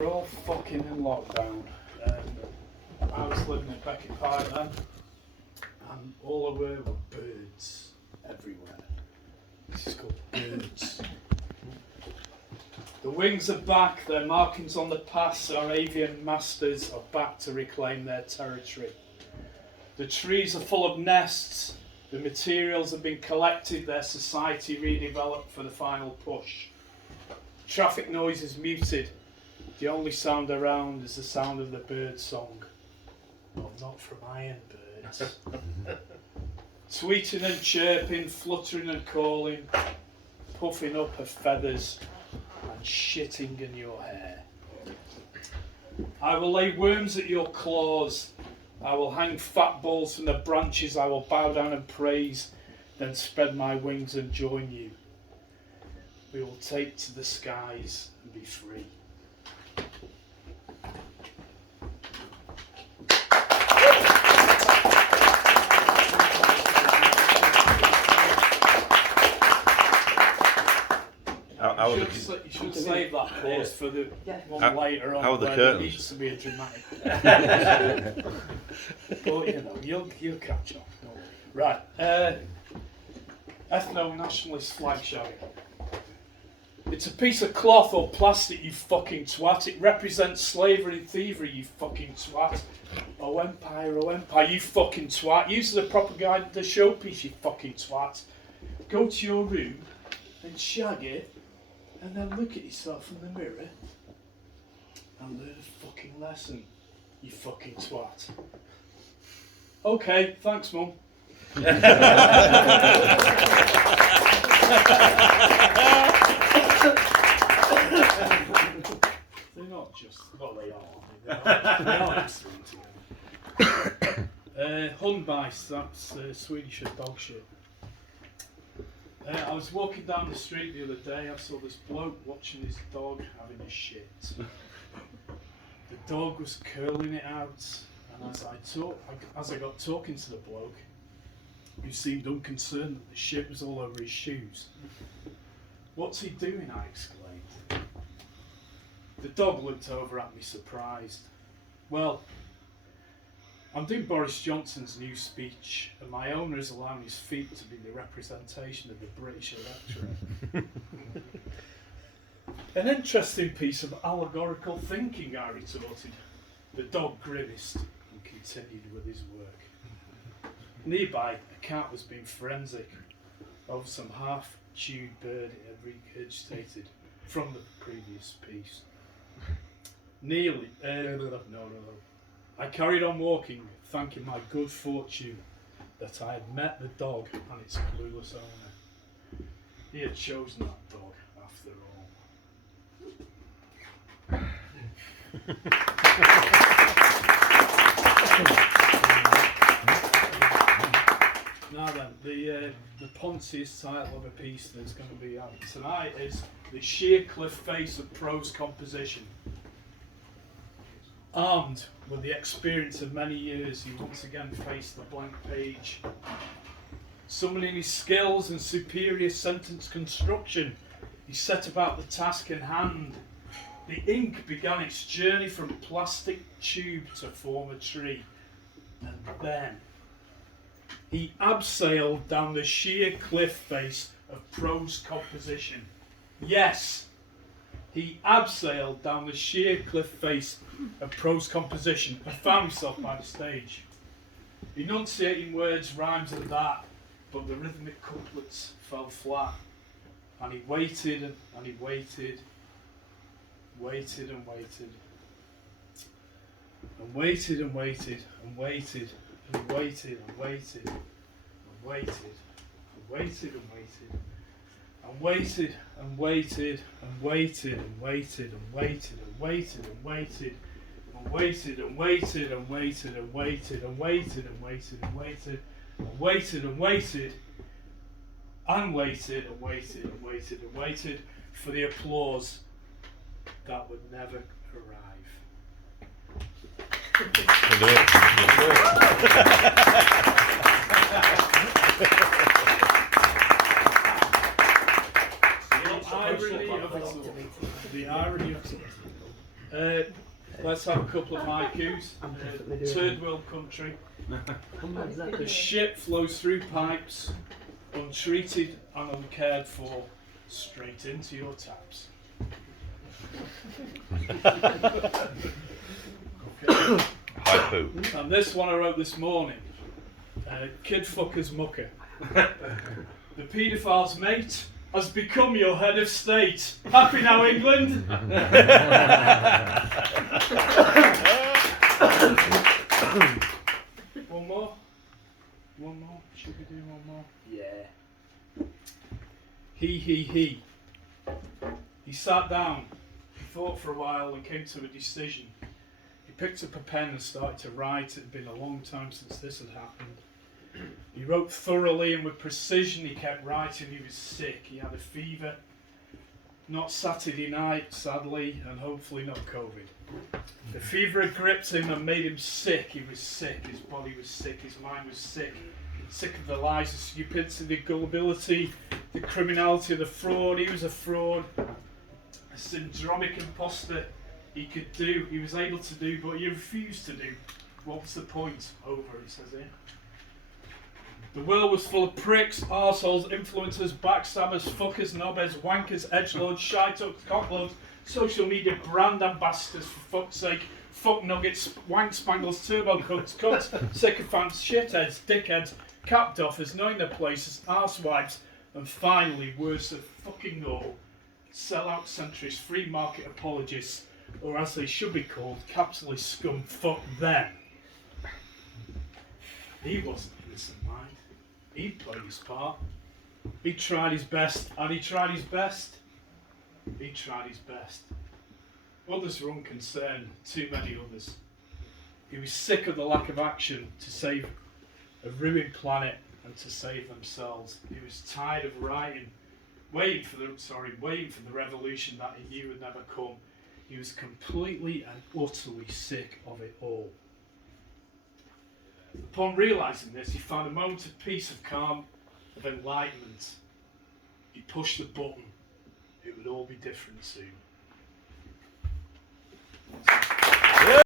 We're all fucking in lockdown. I was living in Becky Park then, and all there were birds everywhere. This is called birds. The wings are back, their markings on the pass, our avian masters are back to reclaim their territory. The trees are full of nests, the materials have been collected, their society redeveloped for the final push. Traffic noise is muted. The only sound around is the sound of the bird song. Well, not from iron birds. Tweeting and chirping, fluttering and calling, puffing up her feathers and shitting in your hair. I will lay worms at your claws. I will hang fat balls from the branches. I will bow down and praise, then spread my wings and join you. We will take to the skies and be free. You should save that pause for the one later on. How are the where curtains? There needs to be a dramatic. But you know, you'll catch on. Don't worry. Right. Ethno-nationalist flag showing. It's a piece of cloth or plastic, you fucking twat. It represents slavery and thievery, you fucking twat. Oh empire, you fucking twat. Use the propaganda showpiece, you fucking twat. Go to your room and shag it, and then look at yourself in the mirror and learn a fucking lesson, you fucking twat. Okay, thanks, Mum. They're not just, well, they are excellent. Hundbajs, that's Swedish for dog shit. I was walking down the street the other day. I saw this bloke watching his dog having a shit. The dog was curling it out, and as I got talking to the bloke, who seemed unconcerned that the shit was all over his shoes. "What's he doing?" I exclaimed. The dog looked over at me surprised. "Well, I'm doing Boris Johnson's new speech, and my owner is allowing his feet to be the representation of the British electorate." An interesting piece of allegorical thinking, I retorted. The dog grimaced and continued with his work. Nearby, a cat was being forensic over some half-chewed bird it had regurgitated from the previous piece. No. I carried on walking, thanking my good fortune that I had met the dog and its clueless owner. He had chosen that dog after all. Now then, the pontiest title of a piece that's going to be out tonight is The Sheer Cliff Face of Prose Composition. Armed with the experience of many years, he once again faced the blank page. Summoning his skills and superior sentence construction, he set about the task in hand. The ink began its journey from plastic tube to form a tree. And then he abseiled down the sheer cliff face of prose composition. Yes, he abseiled down the sheer cliff face of prose composition and found himself by the stage. Enunciating words, rhymes and that, but the rhythmic couplets fell flat. And he waited and he waited, waited and waited. And waited and waited and waited and waited and waited and waited and waited and waited. And waited and waited and waited and waited and waited and waited and waited and waited and waited and waited and waited and waited and waited and waited and waited and waited and waited and waited and waited and waited for the applause that would never arrive. The irony of it all. Let's have a couple of haikus. Third world country. The ship flows through pipes, untreated and uncared for, straight into your taps. Okay. Haiku. And this one I wrote this morning. Kid fucker's mucker. The paedophile's mate has become your head of state. Happy now, England? One more? One more? Should we do one more? Yeah. He. He sat down, he thought for a while and came to a decision. He picked up a pen and started to write. It had been a long time since this had happened. He wrote thoroughly and with precision. He kept writing. He was sick. He had a fever. Not Saturday night, sadly, and hopefully not COVID. The fever had gripped him and made him sick. He was sick. His body was sick. His mind was sick. Sick of the lies, the stupidity, the gullibility, the criminality, the fraud. He was a fraud. A syndromic imposter. He was able to do, but he refused to do. What was the point? Over, it says here. The world was full of pricks, arseholes, influencers, backstabbers, fuckers, knobheads, wankers, edgelords, shy-tucks, cockloads, social media brand ambassadors, for fuck's sake, fuck nuggets, wank spangles, turbo cunts, sycophants, shitheads, dickheads, cap doffers, knowing their places, arsewipes, and finally, worst of fucking all, sellout centrists, free market apologists, or as they should be called, capitalist scum, fuck them. He wasn't innocent, mind. He played his part. He tried his best, and he tried his best. He tried his best. Others were unconcerned, too many others. He was sick of the lack of action to save a ruined planet and to save themselves. He was tired of writing, waiting for the revolution that he knew would never come. He was completely and utterly sick of it all. Upon realising this, he found a moment of peace, of calm, of enlightenment. He pushed the button. It would all be different soon.